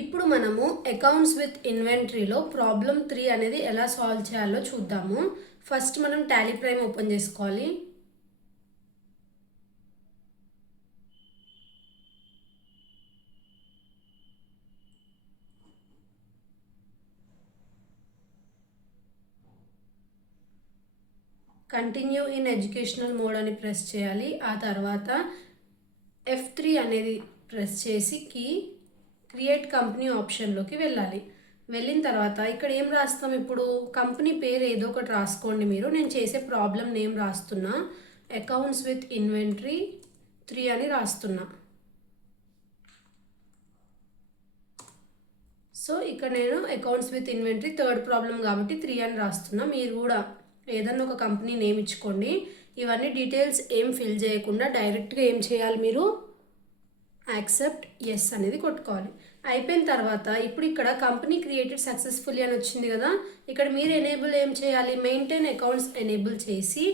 ఇప్పుడు మనము accounts with ఇన్వెంటరీలో problem 3 అనేది ఎలా సాల్వ్ చేయాలో చూద్దాము. ఫస్ట్ మనం టాలీ ప్రైమ్ ఓపెన్ చేసుకోవాలి. కంటిన్యూ ఇన్ ఎడ్యుకేషనల్ మోడ్ అని ప్రెస్ చేయాలి. ఆ తర్వాత F3 అనేది ప్రెస్ చేసి క్రియేట్ కంపెనీ ఆప్షన్లోకి వెళ్ళాలి. వెళ్ళిన తర్వాత ఇక్కడ ఏం రాస్తాం, ఇప్పుడు కంపెనీ పేరు ఏదో ఒకటి రాసుకోండి మీరు. నేను చేసే ప్రాబ్లం నేమ్ రాస్తున్నా, అకౌంట్స్ విత్ ఇన్వెంటరీ 3 అని రాస్తున్నా. సో ఇక్కడ నేను accounts with inventory third problem కాబట్టి 3 అని రాస్తున్నా. మీరు కూడా ఏదన్నా ఒక కంపెనీ నేమ్ ఇచ్చుకోండి. ఇవన్నీ డీటెయిల్స్ ఏం ఫిల్ చేయకుండా డైరెక్ట్గా ఏం చేయాలి, మీరు యాక్సెప్ట్ ఎస్ అనేది కొట్టుకోవాలి. అయిపోయిన తర్వాత ఇప్పుడు ఇక్కడ కంపెనీ క్రియేటెడ్ సక్సెస్ఫుల్లీ అని వచ్చింది కదా, ఇక్కడ మీరు ఎనేబుల్ ఏం చేయాలి, మెయింటైన్ అకౌంట్స్ ఎనేబుల్ చేసి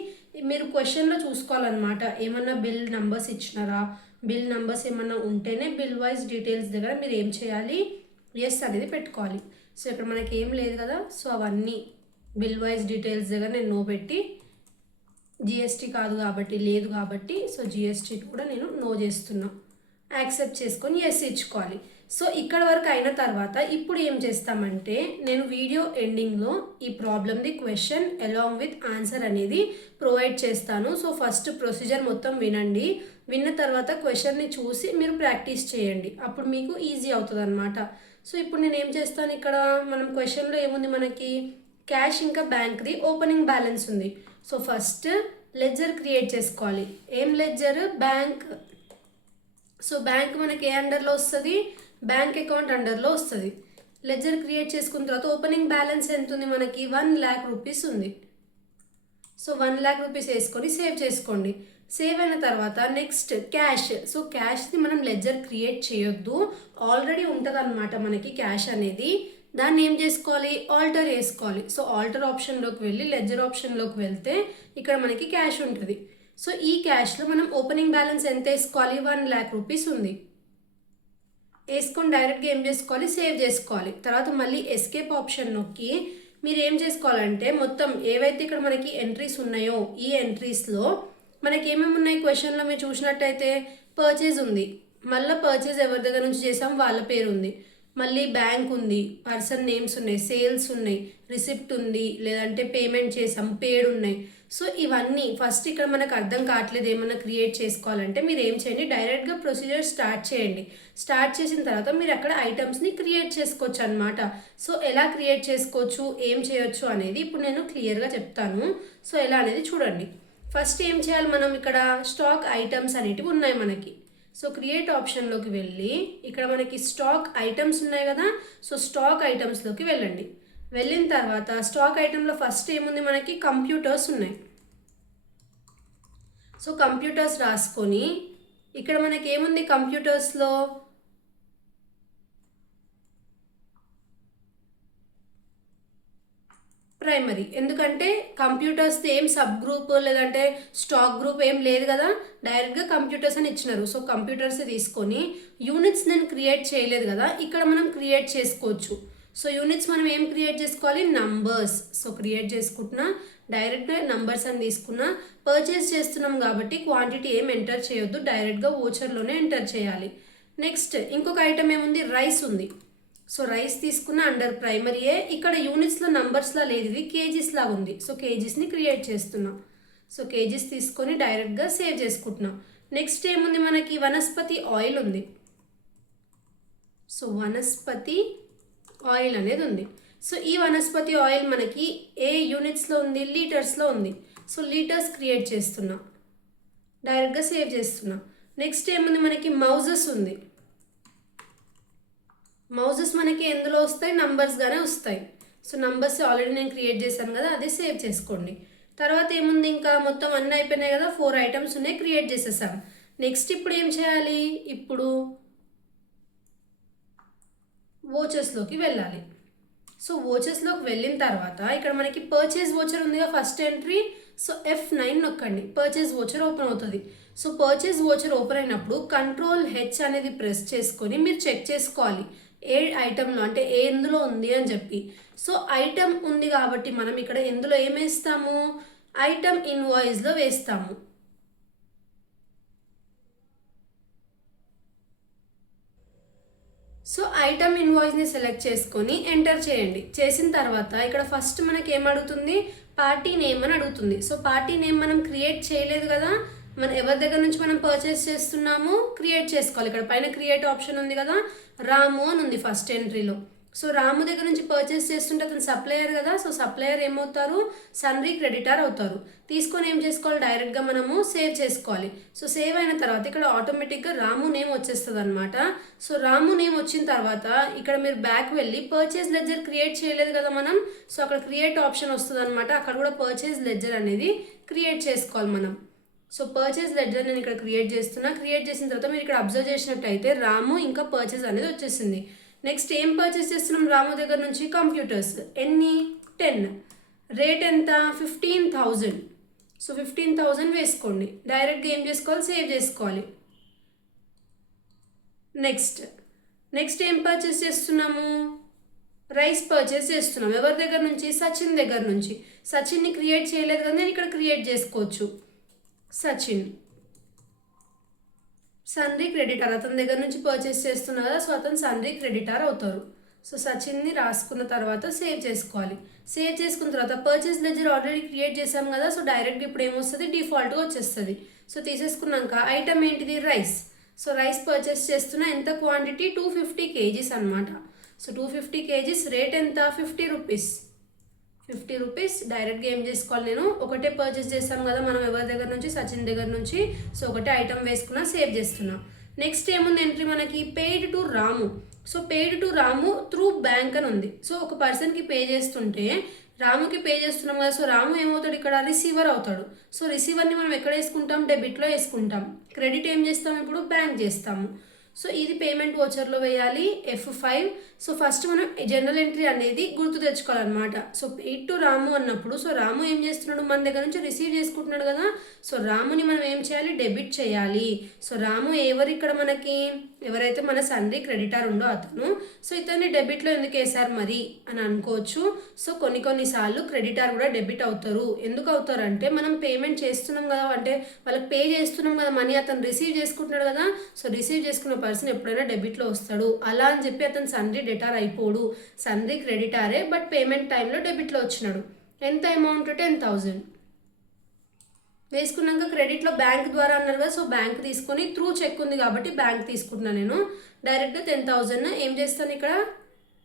మీరు క్వశ్చన్లో చూసుకోవాలన్నమాట. ఏమన్నా బిల్ నంబర్స్ ఇచ్చినారా, బిల్ నంబర్స్ ఏమన్నా ఉంటేనే బిల్ వైజ్ డీటెయిల్స్ దగ్గర మీరు ఏం చేయాలి, ఎస్ అనేది పెట్టుకోవాలి. సో ఇక్కడ మనకి ఏం లేదు కదా, సో అవన్నీ బిల్ వైజ్ డీటెయిల్స్ దగ్గర నేను నో పెట్టి, జిఎస్టీ కాదు కాబట్టి లేదు కాబట్టి, సో జిఎస్టీ కూడా నేను నో చేస్తున్నా. యాక్సెప్ట్ చేసుకొని ఎస్ ఇచ్చుకోవాలి. సో ఇక్కడ వరకు అయిన తర్వాత ఇప్పుడు ఏం చేస్తామంటే, నేను వీడియో ఎండింగ్లో ఈ ప్రాబ్లమ్ది క్వశ్చన్ అలాంగ్ విత్ ఆన్సర్ అనేది ప్రొవైడ్ చేస్తాను. సో ఫస్ట్ ప్రొసీజర్ మొత్తం వినండి. విన్న తర్వాత క్వశ్చన్ని చూసి మీరు ప్రాక్టీస్ చేయండి, అప్పుడు మీకు ఈజీ అవుతుంది అనమాట. సో ఇప్పుడు నేను ఏం చేస్తాను, ఇక్కడ మనం క్వశ్చన్లో ఏముంది, మనకి క్యాష్ ఇంకా బ్యాంక్ది ఓపెనింగ్ బ్యాలెన్స్ ఉంది. సో ఫస్ట్ లెడ్జర్ క్రియేట్ చేసుకోవాలి. ఏం లెడ్జర్, బ్యాంక్. సో బ్యాంక్ మనకి ఏ అండర్లో వస్తుంది, బ్యాంక్ అకౌంట్ అండర్లో వస్తుంది. లెడ్జర్ క్రియేట్ చేసుకున్న తర్వాత ఓపెనింగ్ బ్యాలెన్స్ ఎంత ఉంది, మనకి 1 lakh rupees ఉంది. సో 1 lakh rupees వేసుకొని సేవ్ చేసుకోండి. సేవ్ అయిన తర్వాత నెక్స్ట్ క్యాష్. సో క్యాష్ది మనం లెడ్జర్ క్రియేట్ చేయొద్దు, ఆల్రెడీ ఉంటుంది అనమాట మనకి క్యాష్ అనేది. దాన్ని ఏం చేసుకోవాలి, ఆల్టర్ వేసుకోవాలి. సో ఆల్టర్ ఆప్షన్లోకి వెళ్ళి లెడ్జర్ ఆప్షన్లోకి వెళ్తే ఇక్కడ మనకి క్యాష్ ఉంటుంది. సో ఈ క్యాష్లో మనం ఓపెనింగ్ బ్యాలెన్స్ ఎంత వేసుకోవాలి, 1 lakh rupees ఉంది. వేసుకొని డైరెక్ట్గా ఏం చేసుకోవాలి, సేవ్ చేసుకోవాలి. తర్వాత మళ్ళీ ఎస్కేప్ ఆప్షన్ నొక్కి మీరు ఏం చేసుకోవాలంటే, మొత్తం ఏవైతే ఇక్కడ మనకి ఎంట్రీస్ ఉన్నాయో ఈ ఎంట్రీస్లో మనకి ఏమేమి ఉన్నాయి, క్వశ్చన్లో మీరు చూసినట్టయితే పర్చేజ్ ఉంది, మళ్ళీ పర్చేజ్ ఎవరి దగ్గర నుంచి చేసాం వాళ్ళ పేరు ఉంది, మళ్ళీ బ్యాంక్ ఉంది, పర్సన్ నేమ్స్ ఉన్నాయి, సేల్స్ ఉన్నాయి, రిసిప్ట్ ఉంది, లేదంటే పేమెంట్ చేసాం, పేడ్ ఉన్నాయి. సో ఇవన్నీ ఫస్ట్ ఇక్కడ మనకు అర్థం కావట్లేదు ఏమన్నా క్రియేట్ చేసుకోవాలంటే మీరు ఏం చేయండి, డైరెక్ట్గా ప్రొసీజర్ స్టార్ట్ చేయండి. స్టార్ట్ చేసిన తర్వాత మీరు అక్కడ ఐటమ్స్ని క్రియేట్ చేసుకోవచ్చు అనమాట. సో ఎలా క్రియేట్ చేసుకోవచ్చు, ఏం చేయొచ్చు అనేది ఇప్పుడు నేను క్లియర్గా చెప్తాను. సో ఎలా అనేది చూడండి. ఫస్ట్ ఏం చేయాలి, మనం ఇక్కడ స్టాక్ ఐటమ్స్ అనేటివి ఉన్నాయి మనకి. సో క్రియేట్ ఆప్షన్లోకి వెళ్ళి ఇక్కడ మనకి స్టాక్ ఐటమ్స్ ఉన్నాయి కదా, సో స్టాక్ ఐటమ్స్లోకి వెళ్ళండి. వెళ్ళిన తర్వాత స్టాక్ ఐటెంలో ఫస్ట్ ఏముంది, మనకి కంప్యూటర్స్ ఉన్నాయి. సో కంప్యూటర్స్ రాసుకొని ఇక్కడ మనకి ఏముంది, కంప్యూటర్స్లో ప్రైమరీ, ఎందుకంటే కంప్యూటర్స్ ఏం సబ్ గ్రూప్ లేదంటే స్టాక్ గ్రూప్ ఏం లేదు కదా, డైరెక్ట్గా కంప్యూటర్స్ అని ఇచ్చినారు. సో కంప్యూటర్స్ తీసుకొని యూనిట్స్ నేను క్రియేట్ చేయలేదు కదా, ఇక్కడ మనం క్రియేట్ చేసుకోవచ్చు. సో యూనిట్స్ మనం ఏం క్రియేట్ చేసుకోవాలి, నంబర్స్. సో క్రియేట్ చేసుకుంటున్నా, డైరెక్ట్గా నంబర్స్ అని తీసుకున్నా. పర్చేస్ చేస్తున్నాం కాబట్టి క్వాంటిటీ ఏం ఎంటర్ చేయొద్దు, డైరెక్ట్గా ఓచర్లోనే ఎంటర్ చేయాలి. నెక్స్ట్ ఇంకొక ఐటమ్ ఏముంది, రైస్ ఉంది. సో రైస్ తీసుకున్న అండర్ ప్రైమరీయే, ఇక్కడ యూనిట్స్లో నంబర్స్లా లేదు, ఇది కేజీస్ లాగా ఉంది. సో కేజీస్ని క్రియేట్ చేస్తున్నాం. సో కేజీస్ తీసుకొని డైరెక్ట్గా సేవ్ చేసుకుంటున్నాం. నెక్స్ట్ ఏముంది, మనకి వనస్పతి ఆయిల్ ఉంది. సో వనస్పతి ఆయిల్ అనేది ఉంది. సో ఈ వనస్పతి ఆయిల్ మనకి ఏ యూనిట్స్లో ఉంది, లీటర్స్లో ఉంది. సో లీటర్స్ క్రియేట్ చేస్తున్నాం, డైరెక్ట్గా సేవ్ చేస్తున్నాం. నెక్స్ట్ ఏముంది, మనకి మౌజెస్ ఉంది. మౌజెస్ మనకి ఎందులో వస్తాయి, నంబర్స్గానే వస్తాయి. సో నంబర్స్ ఆల్రెడీ నేను క్రియేట్ చేశాను కదా, అదే సేవ్ చేసుకోండి. తర్వాత ఏముంది, ఇంకా మొత్తం అన్నీ అయిపోయినాయి కదా, 4 ఐటమ్స్ ఉన్నాయి, క్రియేట్ చేసేసాం. నెక్స్ట్ ఇప్పుడు ఏం చేయాలి, ఇప్పుడు వోచర్స్లోకి వెళ్ళాలి. సో వోచర్స్లోకి వెళ్ళిన తర్వాత ఇక్కడ మనకి పర్చేజ్ వోచర్ ఉందిగా ఫస్ట్ ఎంట్రీ. సో F9 నొక్కండి, పర్చేజ్ వోచర్ ఓపెన్ అవుతుంది. సో పర్చేజ్ వోచర్ ఓపెన్ అయినప్పుడు Ctrl H అనేది ప్రెస్ చేసుకొని మీరు చెక్ చేసుకోవాలి ఏ ఐటెంలో అంటే ఏ ఎందులో ఉంది అని చెప్పి. సో ఐటెం ఉంది కాబట్టి మనం ఇక్కడ ఎందులో ఏం వేస్తాము, ఐటెం ఇన్వాయిస్లో వేస్తాము. సో ఐటమ్ ఇన్వాయిస్ని సెలెక్ట్ చేసుకొని ఎంటర్ చేయండి. చేసిన తర్వాత ఇక్కడ ఫస్ట్ మనకి ఏమడుగుతుంది, పార్టీ నేమ్ అని అడుగుతుంది. సో పార్టీ నేమ్ మనం క్రియేట్ చేయలేదు కదా, మన ఎవరి దగ్గర నుంచి మనం పర్చేస్ చేస్తున్నాము క్రియేట్ చేసుకోవాలి. ఇక్కడ పైన క్రియేట్ ఆప్షన్ ఉంది కదా, రాము అని ఉంది ఫస్ట్ ఎంట్రీలో. సో రాము దగ్గర నుంచి పర్చేస్ చేస్తుంటే అతను సప్లయర్ కదా, సో సప్లయర్ ఏమవుతారు, సన్రీ క్రెడిటార్ అవుతారు. తీసుకొని ఏం చేసుకోవాలి, డైరెక్ట్గా మనము సేవ్ చేసుకోవాలి. సో సేవ్ అయిన తర్వాత ఇక్కడ ఆటోమేటిక్గా రాము నేమ్ వచ్చేస్తుంది అనమాట. సో రాము నేమ్ వచ్చిన తర్వాత ఇక్కడ మీరు బ్యాక్ వెళ్ళి పర్చేస్ లెడ్జర్ క్రియేట్ చేయలేదు కదా మనం, సో అక్కడ క్రియేట్ ఆప్షన్ వస్తుంది అనమాట. అక్కడ కూడా పర్చేస్ లెడ్జర్ అనేది క్రియేట్ చేసుకోవాలి మనం. సో పర్చేస్ లెడ్జర్ నేను ఇక్కడ క్రియేట్ చేస్తున్నా. క్రియేట్ చేసిన తర్వాత మీరు ఇక్కడ అబ్జర్వ్ చేసినట్టయితే రాము ఇంకా పర్చేస్ అనేది వచ్చేసింది. నెక్స్ట్ ఏం పర్చేస్ చేస్తున్నాం రాము దగ్గర నుంచి, కంప్యూటర్స్. ఎన్ని, 10. రేట్ ఎంత, 15,000. సో 15,000 వేసుకోండి. డైరెక్ట్గా ఏం చేసుకోవాలి, సేవ్ చేసుకోవాలి. నెక్స్ట్ ఏం పర్చేస్ చేస్తున్నాము, రైస్ పర్చేస్ చేస్తున్నాం. ఎవరి దగ్గర నుంచి, సచిన్ దగ్గర నుంచి. సచిన్ని క్రియేట్ చేయలేదు కదా, నేను ఇక్కడ క్రియేట్ చేసుకోవచ్చు. సచిన్ సన్రీ క్రెడిటార్, అతని దగ్గర నుంచి పర్చేస్ చేస్తున్నా కదా, సో అతను సన్రీ క్రెడిటార్ అవుతారు. సో సచిన్ని రాసుకున్న తర్వాత సేవ్ చేసుకోవాలి. సేవ్ చేసుకున్న తర్వాత పర్చేస్ లెడ్జర్ ఆల్రెడీ క్రియేట్ చేసాం కదా, సో డైరెక్ట్గా ఇప్పుడు ఏమొస్తుంది, డిఫాల్ట్గా వచ్చేస్తుంది. సో తీసేసుకున్నాక ఐటమ్ ఏంటిది, రైస్. సో రైస్ పర్చేస్ చేస్తున్నా, ఎంత క్వాంటిటీ, 250 kgs అనమాట. సో 250 kgs, రేట్ ఎంత, 50 రూపీస్. 50 రూపీస్. డైరెక్ట్గా ఏం చేసుకోవాలి, నేను ఒకటే పర్చేస్ చేస్తాం కదా మనం ఎవరి దగ్గర నుంచి, సచిన్ దగ్గర నుంచి. సో ఒకటే ఐటమ్ వేసుకున్నా, సేవ్ చేస్తున్నా. నెక్స్ట్ ఏముంది ఎంట్రీ మనకి, paid to Ramu. So paid to Ramu through bank అని ఉంది. సో ఒక పర్సన్కి పే చేస్తుంటే రాముకి పే చేస్తున్నాం కదా, సో రాము ఏమవుతాడు ఇక్కడ, రిసీవర్ అవుతాడు. సో రిసీవర్ని మనం ఎక్కడ వేసుకుంటాం, డెబిట్లో వేసుకుంటాం. క్రెడిట్ ఏం చేస్తాం, ఇప్పుడు బ్యాంక్ చేస్తాము. సో ఇది పేమెంట్ వోచర్లో వేయాలి, F5. సో ఫస్ట్ మనం జనరల్ ఎంట్రీ అనేది గుర్తు తెచ్చుకోవాలన్నమాట. సో పెయిడ్ టు రాము అన్నప్పుడు, సో రాము ఏం చేస్తున్నాడు, మన దగ్గర నుంచి రిసీవ్ చేసుకుంటున్నాడు కదా, సో రాముని మనం ఏం చేయాలి, డెబిట్ చేయాలి. సో రాము ఎవరు ఇక్కడ మనకి, ఎవరైతే మన సన్రీ క్రెడిటార్ ఉందో అతను. సో ఇతన్ని డెబిట్లో ఎందుకు వేశారు మరి అని అనుకోవచ్చు. సో కొన్నిసార్లు క్రెడిటార్ కూడా డెబిట్ అవుతారు. ఎందుకు అవుతారు అంటే, మనం పేమెంట్ చేస్తున్నాం కదా, అంటే వాళ్ళకి పే చేస్తున్నాం కదా మనీ, అతను రిసీవ్ చేసుకుంటున్నాడు కదా, సో రిసీవ్ చేసుకున్న పర్సన్ ఎప్పుడైనా డెబిట్లో వస్తాడు. అలా అని చెప్పి అతను సన్రీ డెటార్ అయిపోడు, సన్రీ క్రెడిటారే, బట్ పేమెంట్ టైంలో డెబిట్లో వచ్చినాడు. ఎంత అమౌంట్, 10,000 వేసుకున్నాక క్రెడిట్లో బ్యాంక్ ద్వారా అన్నారు కదా, సో బ్యాంక్ తీసుకొని త్రూ చెక్ ఉంది కాబట్టి బ్యాంక్ తీసుకుంటున్నాను నేను. డైరెక్ట్గా 10,000 ఏం చేస్తాను, ఇక్కడ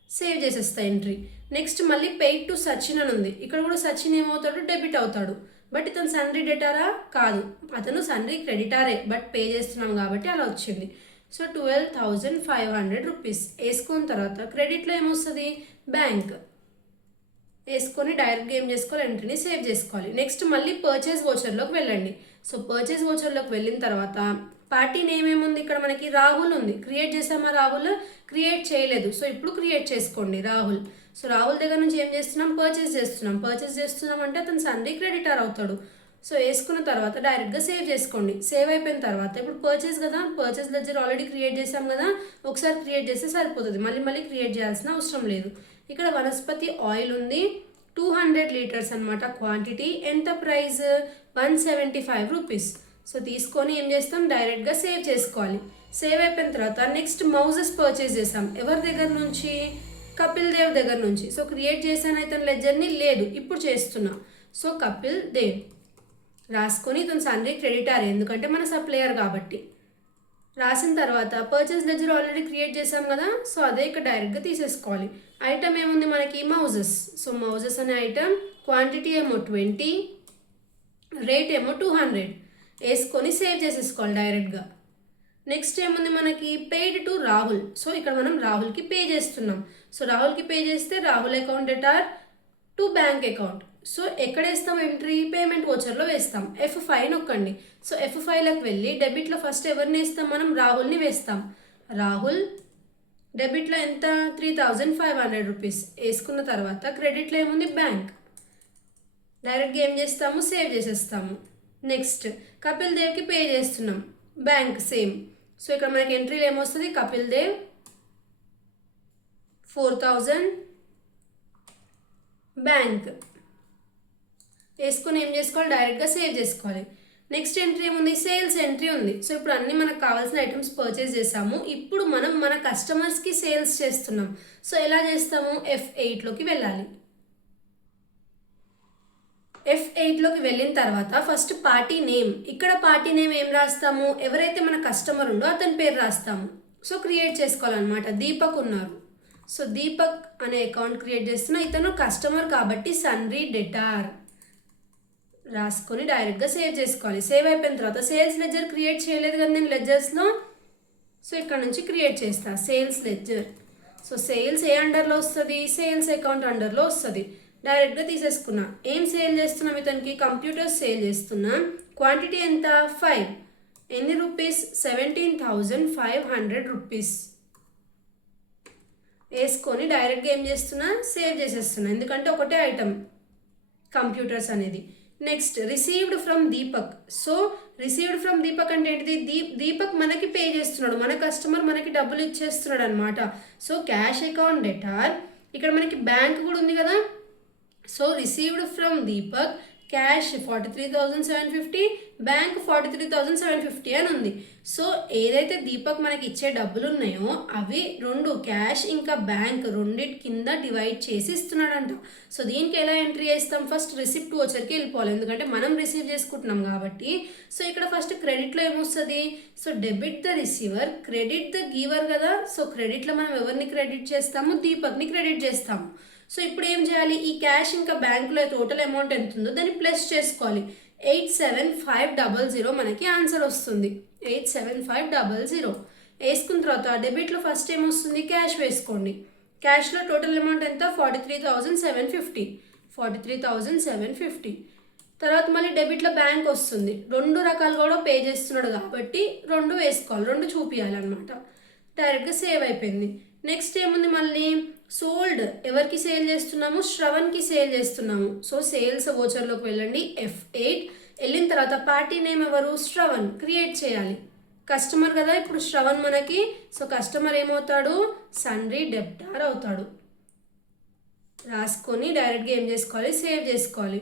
సేవ్ చేసేస్తా ఎంట్రీ. నెక్స్ట్ మళ్ళీ పెయిడ్ టు సచిన్ అని ఉంది. ఇక్కడ కూడా సచిన్ ఏమవుతాడు, డెబిట్ అవుతాడు. బట్ ఇతను సన్రీ డెటారా కాదు, అతను సన్రీ క్రెడిటారే, బట్ పే చేస్తున్నాం కాబట్టి అలా వచ్చింది. సో 12,500 రూపీస్ వేసుకున్న తర్వాత క్రెడిట్లో ఏమొస్తుంది, బ్యాంక్ వేసుకొని డైరెక్ట్గా ఏం చేసుకోవాలి, ఎంట్రీని సేవ్ చేసుకోవాలి. నెక్స్ట్ మళ్ళీ పర్చేస్ వోచర్లోకి వెళ్ళండి. సో పర్చేస్ వోచర్లోకి వెళ్ళిన తర్వాత పార్టీ నేమ్ ఏముంది ఇక్కడ మనకి, రాహుల్ ఉంది. క్రియేట్ చేసామా, రాహుల్ క్రియేట్ చేయలేదు. సో ఇప్పుడు క్రియేట్ చేసుకోండి, రాహుల్. సో రాహుల్ దగ్గర నుంచి ఏం చేస్తున్నాం, పర్చేస్ చేస్తున్నాం అంటే అతను సన్రీ క్రెడిటార్ అవుతాడు. సో వేసుకున్న తర్వాత డైరెక్ట్గా సేవ్ చేసుకోండి. సేవ్ అయిపోయిన తర్వాత ఇప్పుడు పర్చేస్ కదా, పర్చేస్ లెడ్జర్ ఆల్రెడీ క్రియేట్ చేసాం కదా, ఒకసారి క్రియేట్ చేస్తే సరిపోతుంది, మళ్ళీ క్రియేట్ చేయాల్సిన అవసరం లేదు. ఇక్కడ వనస్పతి ఆయిల్ ఉంది, 200 లీటర్స్ అనమాట క్వాంటిటీ. ఎంత ప్రైస్, 175 రూపీస్. సో తీసుకొని ఏం చేస్తాం, డైరెక్ట్గా సేవ్ చేసుకోవాలి. సేవ్ అయిపోయిన తర్వాత నెక్స్ట్ మౌజెస్ పర్చేస్ చేసాం. ఎవరి దగ్గర నుంచి, కపిల్ దేవ్ దగ్గర నుంచి. సో క్రియేట్ చేశాను అయితే లెడ్జర్ని, లేదు ఇప్పుడు చేస్తున్నా. సో కపిల్ దేవ్ రాసుకొని ఇతను సన్రీ క్రెడిటార్, ఎందుకంటే మన సప్లయర్ కాబట్టి. రాసిన తర్వాత పర్చేస్ లెడ్జర్ ఆల్రెడీ క్రియేట్ చేసాం కదా, సో అదే ఇక్కడ డైరెక్ట్గా తీసేసుకోవాలి. ఐటమ్ ఏముంది మనకి, మౌజెస్. సో మౌజెస్ అనే ఐటమ్, క్వాంటిటీ ఏమో 20, రేట్ ఏమో 200 వేసుకొని సేవ్ చేసేసుకోవాలి డైరెక్ట్గా. నెక్స్ట్ ఏముంది మనకి, పెయిడ్ టు రాహుల్. సో ఇక్కడ మనం రాహుల్కి పే చేస్తున్నాం. సో రాహుల్కి పే చేస్తే Rahul account debtor to bank account. So ఎక్కడ వేస్తాం ఎంట్రీ, పేమెంట్ వోచర్లో వేస్తాం. F5 నొక్కండి. సో F5లోకి వెళ్ళి డెబిట్లో ఫస్ట్ ఎవరిని వేస్తాం, మనం రాహుల్ని వేస్తాం. రాహుల్ డెబిట్లో ఎంత, 3,500 రూపీస్ వేసుకున్న తర్వాత క్రెడిట్లో ఏముంది, బ్యాంక్. డైరెక్ట్గా ఏం చేస్తాము, సేవ్ చేసేస్తాము. నెక్స్ట్ కపిల్ దేవ్కి పే చేస్తున్నాం, బ్యాంక్ సేమ్. సో ఇక్కడ మనకి ఎంట్రీలో ఏమొస్తుంది, కపిల్ దేవ్ 4,000 బ్యాంక్ వేసుకొని ఏం చేసుకోవాలి, డైరెక్ట్గా సేవ్ చేసుకోవాలి. నెక్స్ట్ ఎంట్రీ ఏముంది, సేల్స్ ఎంట్రీ ఉంది. సో ఇప్పుడు అన్నీ మనకు కావాల్సిన ఐటమ్స్ పర్చేస్ చేసాము. ఇప్పుడు మనం మన కస్టమర్స్కి సేల్స్ చేస్తున్నాం. సో ఎలా చేస్తాము, F8లోకి వెళ్ళాలి. F8లోకి వెళ్ళిన తర్వాత ఫస్ట్ పార్టీ నేమ్, ఇక్కడ పార్టీ నేమ్ ఏం రాస్తాము, ఎవరైతే మన కస్టమర్ ఉందో అతని పేరు రాస్తాము. సో క్రియేట్ చేసుకోవాలన్నమాట. దీపక్ ఉన్నారు. సో దీపక్ అనే అకౌంట్ క్రియేట్ చేస్తున్నా. ఇతను కస్టమర్ కాబట్టి సన్రీ డెటార్ రాసుకొని డైరెక్ట్గా సేవ్ చేసుకోవాలి. సేవ్ అయిపోయిన తర్వాత సేల్స్ లెడ్జర్ క్రియేట్ చేయలేదు కదా నేను లెడ్జర్స్లో. సో ఇక్కడ నుంచి క్రియేట్ చేస్తా సేల్స్ లెడ్జర్. సో సేల్స్ ఏ అండర్లో వస్తుంది, సేల్స్ అకౌంట్ అండర్లో వస్తుంది. డైరెక్ట్గా తీసేసుకున్నా. ఏం సేల్ చేస్తున్నాం, ఇతనికి కంప్యూటర్స్ సేల్ చేస్తున్నా. క్వాంటిటీ ఎంత, 5. ఎన్ని రూపీస్, 17,500 రూపీస్ వేసుకొని డైరెక్ట్గా ఏం చేస్తున్నా, సేవ్ చేసేస్తున్నా. ఎందుకంటే ఒకటే ఐటమ్ కంప్యూటర్స్ అనేది. Next received from Deepak. So received from Deepak అంటే ఏంటిది, దీపక్ మనకి పే చేస్తున్నాడు, మన కస్టమర్ మనకి డబ్బులు ఇచ్చేస్తున్నాడు అనమాట. So cash account debtor. ఇక్కడ మనకి బ్యాంక్ కూడా ఉంది కదా. So received from Deepak, cash 43,750, bank 43,750 అని ఉంది. సో ఏదైతే దీపక్ మనకి ఇచ్చే డబ్బులు ఉన్నాయో అవి రెండు, క్యాష్ ఇంకా బ్యాంక్ రెండింటి కింద డివైడ్ చేసి ఇస్తున్నాడంట. సో దీనికి ఎలా ఎంట్రీ చేస్తాం, ఫస్ట్ రిసిప్ట్ వచ్చరికి వెళ్ళిపోవాలి, ఎందుకంటే మనం రిసీవ్ చేసుకుంటున్నాం కాబట్టి. సో ఇక్కడ ఫస్ట్ క్రెడిట్లో ఏమొస్తుంది, so debit the receiver, credit the giver కదా. సో క్రెడిట్లో మనం ఎవరిని క్రెడిట్ చేస్తాము, దీపక్ని క్రెడిట్ చేస్తాము. సో ఇప్పుడు ఏం చేయాలి, ఈ క్యాష్ ఇంకా బ్యాంకులో టోటల్ అమౌంట్ ఎంత ఉందో దాన్ని ప్లస్ చేసుకోవాలి. 87500 మనకి ఆన్సర్ వస్తుంది. 87500 వేసుకున్న తర్వాత డెబిట్లో ఫస్ట్ ఏమొస్తుంది, క్యాష్ వేసుకోండి. క్యాష్లో టోటల్ అమౌంట్ ఎంత, 43,750. 43,750 తర్వాత మళ్ళీ డెబిట్లో బ్యాంక్ వస్తుంది. రెండు రకాలు కూడా పే చేస్తున్నాడు కాబట్టి రెండు వేసుకోవాలి, రెండు చూపించాలన్నమాట. డైరెక్ట్గా సేవ్ అయిపోయింది. నెక్స్ట్ ఏముంది, మళ్ళీ సోల్డ్ ఎవరికి సేల్ చేస్తున్నాము, శ్రవణ్కి సేల్ చేస్తున్నాము. సో సేల్స్ వోచర్లోకి వెళ్ళండి. F8 వెళ్ళిన తర్వాత పార్టీ నేమ్ ఎవరు, శ్రవణ్ క్రియేట్ చేయాలి. కస్టమర్ కదా ఇప్పుడు శ్రవణ్ మనకి. సో కస్టమర్ ఏమవుతాడు, సన్రీ డెబ్టార్ అవుతాడు. రాసుకొని డైరెక్ట్గా ఏం చేసుకోవాలి, సేవ్ చేసుకోవాలి.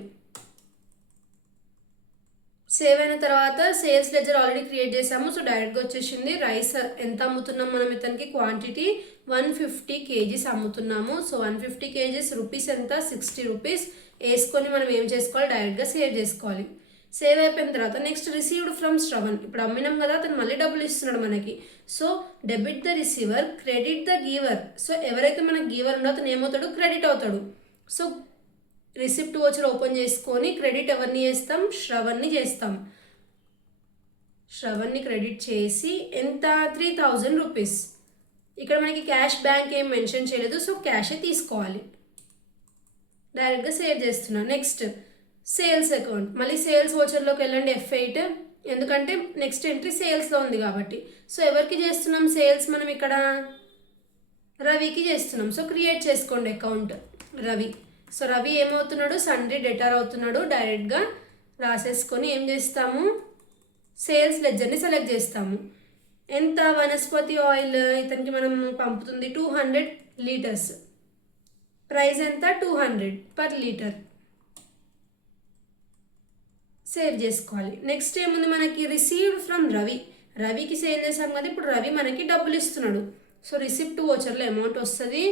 సేవ్ అయిన తర్వాత సేల్స్ లెడ్జర్ ఆల్రెడీ క్రియేట్ చేసాము. సో డైరెక్ట్గా వచ్చేసింది. రైస్ ఎంత అమ్ముతున్నాం మనం, ఇతనికి క్వాంటిటీ 150 kgs అమ్ముతున్నాము. సో 150 kgs రూపీస్ ఎంత, 60 రూపీస్ వేసుకొని మనం ఏం చేసుకోవాలి, డైరెక్ట్గా సేవ్ చేసుకోవాలి. సేవ్ అయిపోయిన తర్వాత నెక్స్ట్ రిసీవ్డ్ ఫ్రమ్ శ్రవణ్. ఇప్పుడు అమ్మినాం కదా, అతను మళ్ళీ డబ్బులు ఇస్తున్నాడు మనకి. So debit the receiver, credit the giver. So ఎవరైతే మనకి గివర్ ఉండో అతను ఏమవుతాడు, క్రెడిట్ అవుతాడు. సో రిసిప్ట్ వచ్చి ఓపెన్ చేసుకొని క్రెడిట్ ఎవరిని చేస్తాం, శ్రవణ్ని చేస్తాం. శ్రవణ్ని క్రెడిట్ చేసి ఎంత, 3000 రూపీస్. ఇక్కడ మనకి క్యాష్ బ్యాంక్ ఏం మెన్షన్ చేయలేదు. సో క్యాషే తీసుకోవాలి. డైరెక్ట్గా సేవ్ చేస్తున్నా. నెక్స్ట్ సేల్స్ అకౌంట్, మళ్ళీ సేల్స్ వోచర్లోకి వెళ్ళండి. F8 ఎందుకంటే నెక్స్ట్ ఎంట్రీ సేల్స్లో ఉంది కాబట్టి. సో ఎవరికి చేస్తున్నాం సేల్స్, మనం ఇక్కడ రవికి చేస్తున్నాం. సో క్రియేట్ చేసుకోండి account Ravi. So Ravi ఏమవుతున్నాడు, సన్రీ debtor అవుతున్నాడు. డైరెక్ట్గా రాసేసుకొని ఏం చేస్తాము, సేల్స్ లెడ్జర్ని సెలెక్ట్ చేస్తాము. ఎంత, వనస్పతి ఆయిల్ ఇతనికి మనం పంపుతుంది 200 లీటర్స్. ప్రైస్ ఎంత, 200 పర్ లీటర్. సేవ్ చేసుకోవాలి. నెక్స్ట్ ఏముంది మనకి, రిసీవ్డ్ ఫ్రమ్ రవి. రవికి సేల్ చేసాం కదా, ఇప్పుడు రవి మనకి డబ్బులు ఇస్తున్నాడు. సో రిసిప్ట్ వోచర్లో అమౌంట్ వస్తుంది.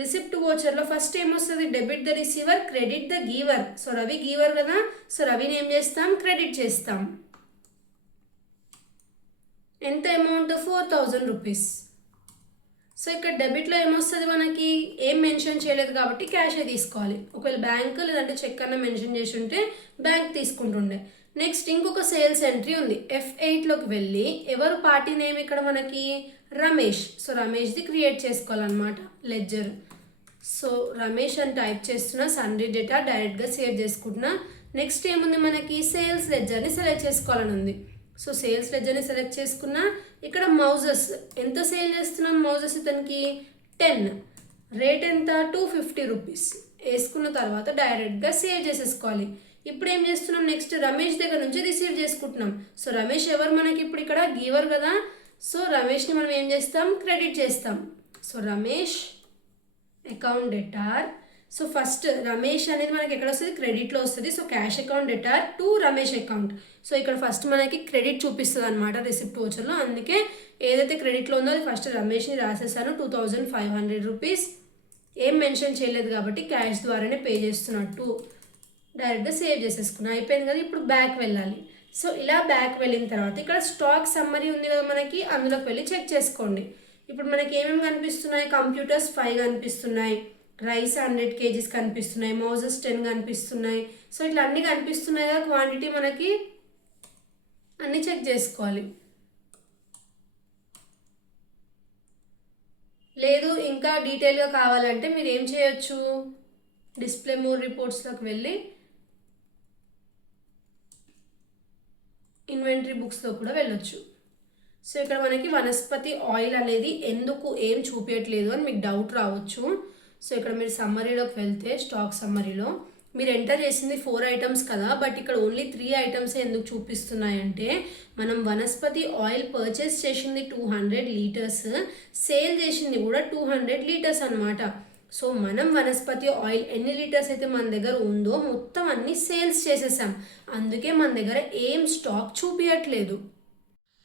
రిసిప్ట్ వోచర్లో ఫస్ట్ ఏమొస్తుంది, debit the receiver, credit the giver. So Ravi giver కదా, సో రవిని ఏం చేస్తాం, క్రెడిట్ చేస్తాం. ఎంత అమౌంట్, 4000 రూపీస్. సో ఇక్కడ డెబిట్లో ఏమొస్తుంది మనకి, ఏం మెన్షన్ చేయలేదు కాబట్టి క్యాషే తీసుకోవాలి. ఒకవేళ బ్యాంక్ లేదంటే చెక్ అన్న మెన్షన్ చేసి ఉంటే బ్యాంక్ తీసుకుంటుండే. నెక్స్ట్ ఇంకొక సేల్స్ ఎంట్రీ ఉంది. F8లోకి వెళ్ళి ఎవరు పార్టీ నేమ్ ఇక్కడ మనకి, రమేష్. సో రమేష్ది క్రియేట్ చేసుకోవాలన్నమాట లెడ్జర్. సో రమేష్ అని టైప్ చేస్తున్నా, సన్రీ డేటా డైరెక్ట్గా సేవ్ చేసుకుంటున్నా. నెక్స్ట్ ఏముంది మనకి, సేల్స్ లెడ్జర్ని సెలెక్ట్ చేసుకోవాలని ఉంది. సో సేల్స్ లెడ్జర్ని సెలెక్ట్ చేసుకున్నా. ఇక్కడ మౌజెస్ ఎంత సేల్ చేస్తున్నాం, మౌజెస్ ఇతనికి 10, రేట్ ఎంత, 250 రూపీస్ వేసుకున్న తర్వాత డైరెక్ట్గా సేవ్ చేసేసుకోవాలి. ఇప్పుడు ఏం చేస్తున్నాం, నెక్స్ట్ రమేష్ దగ్గర నుంచి రిసీవ్ చేసుకుంటున్నాం. సో రమేష్ ఎవరు మనకి ఇప్పుడు ఇక్కడ, గివర్ కదా. సో రమేష్ని మనం ఏం చేస్తాం, క్రెడిట్ చేస్తాం. So Ramesh account debtor. So first Ramesh అనేది మనకి ఎక్కడ వస్తుంది, క్రెడిట్లో వస్తుంది. So cash account debtor to Ramesh account. So ఇక్కడ ఫస్ట్ మనకి క్రెడిట్ చూపిస్తుంది అనమాట రిసిప్ట్ వోచర్లో. అందుకే ఏదైతే క్రెడిట్లో ఉందో అది ఫస్ట్ రమేష్ని రాసేసాను 2500 రూపీస్. ఏం మెన్షన్ చేయలేదు కాబట్టి క్యాష్ ద్వారానే పే చేస్తున్నట్టు డైరెక్ట్గా సేవ్ చేసేసుకున్నా. అయిపోయింది కదా. ఇప్పుడు బ్యాక్ వెళ్ళాలి. సో ఇలా బ్యాక్ వెళ్ళిన తర్వాత ఇక్కడ స్టాక్ సమ్మరీ ఉంది కదా మనకి, అందులోకి వెళ్ళి చెక్ చేసుకోండి. ఇప్పుడు మనకి ఏమేమి కనిపిస్తున్నాయి, కంప్యూటర్స్ 5 కనిపిస్తున్నాయి, రైస్ 100 kgs కనిపిస్తున్నాయి, మౌజెస్ 10 కనిపిస్తున్నాయి. సో ఇట్లా అన్నీ కనిపిస్తున్నాయి కదా, క్వాంటిటీ మనకి అన్నీ చెక్ చేసుకోవాలి. లేదు ఇంకా డీటెయిల్గా కావాలంటే మీరు ఏం చేయొచ్చు, డిస్ప్లే మోర్ రిపోర్ట్స్లోకి వెళ్ళి ఇన్వెంటరీ బుక్స్లో కూడా వెళ్ళొచ్చు. సో ఇక్కడ మనకి వనస్పతి ఆయిల్ అనేది ఎందుకు ఏం చూపించట్లేదు అని మీకు డౌట్ రావచ్చు. సో ఇక్కడ మీరు సమ్మరీలోకి వెళ్తే స్టాక్ సమ్మరీలో మీరు ఎంటర్ చేసింది 4 ఐటమ్స్ కదా, బట్ ఇక్కడ ఓన్లీ 3 ఐటమ్స్ ఎందుకు చూపిస్తున్నాయంటే మనం వనస్పతి ఆయిల్ పర్చేస్ చేసింది 200 లీటర్స్, సేల్ చేసింది కూడా 200 లీటర్స్ అనమాట. సో మనం వనస్పతి ఆయిల్ ఎన్ని లీటర్స్ అయితే మన దగ్గర ఉందో మొత్తం అన్ని సేల్స్ చేసేసాం. అందుకే మన దగ్గర ఏం స్టాక్ చూపించట్లేదు.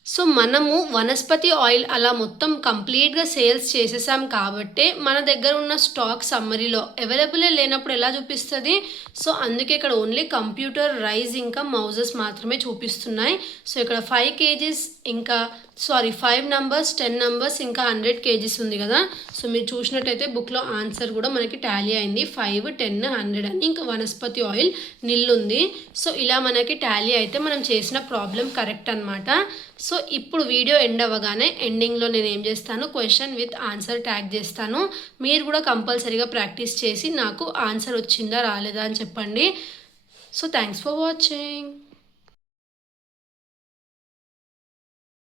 సో మనము వనస్పతి ఆయిల్ అలా మొత్తం కంప్లీట్గా సేల్స్ చేసేసాం కాబట్టి మన దగ్గర ఉన్న స్టాక్ సమ్మరీలో అవైలబులే లేనప్పుడు ఎలా చూపిస్తుంది. సో అందుకే ఇక్కడ ఓన్లీ కంప్యూటర్, రైస్ ఇంకా మౌజెస్ మాత్రమే చూపిస్తున్నాయి. సో ఇక్కడ 5 kgs ఇంకా 5 numbers 10 numbers ఇంకా 100 kgs ఉంది కదా. సో మీరు చూసినట్టయితే బుక్లో ఆన్సర్ కూడా మనకి టాలీ అయింది, 5, 10, 100 అని. ఇంకా వనస్పతి ఆయిల్ నిల్ ఉంది. సో ఇలా మనకి టాలీ అయితే మనం చేసిన ప్రాబ్లం కరెక్ట్ అనమాట. సో ఇప్పుడు వీడియో ఎండ్ అవ్వగానే ఎండింగ్లో నేను ఏం చేస్తాను, క్వశ్చన్ విత్ ఆన్సర్ ట్యాగ్ చేస్తాను. మీరు కూడా కంపల్సరీగా ప్రాక్టీస్ చేసి నాకు ఆన్సర్ వచ్చిందా రాలేదా అని చెప్పండి. So thanks for watching.